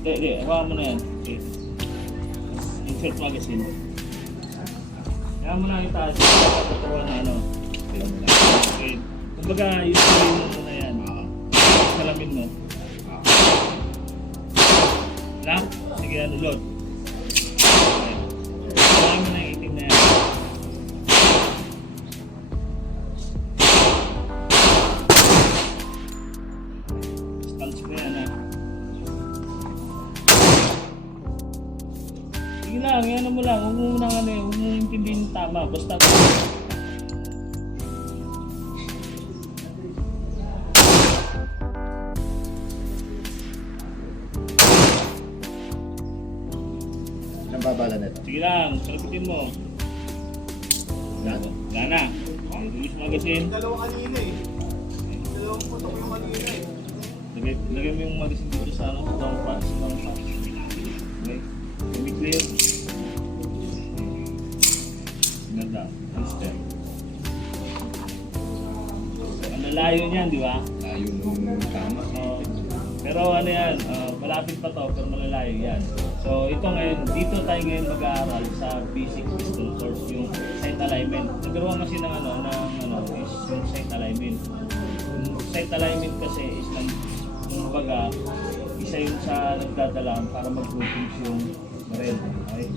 Hindi. Hawakan mo na yan. Okay. Insert magazine. Kaya mo na itaas. Kaya na ano. Kaya mo na. Okay. Kumbaga, yung salamin mo na yan. Salamin mo. Lang? Sige, ano, load. Okay. Kaya mo na yung itim na yan. Stance mo yan, ha. Sige lang, yan mo lang. Huwag mo nang ano eh. Huwag mo intindihin yung tama. Basta Ang babala nito. sige lang, sagutin mo. Gana. Release magazine. Dalawang kanina eh. Dalawang putok yung kanina eh. Lagay mo yung magazine dito sa ano, long pass. Okay. Let me clear. Ganda. Step. Ang lalayo niyan, di ba? Layo nung tama. Pero ano yan, malapit pa to, pero malalayo yan. So ito ngayon, dito tayo ngayon mag-aaral sa basic pistol course, yung sight alignment. Nagkaroon kasi ng is yung sight alignment. Yung sight alignment kasi is kumbaga, isa yun sa nagdadala para mag-focus yung barrel. Okay?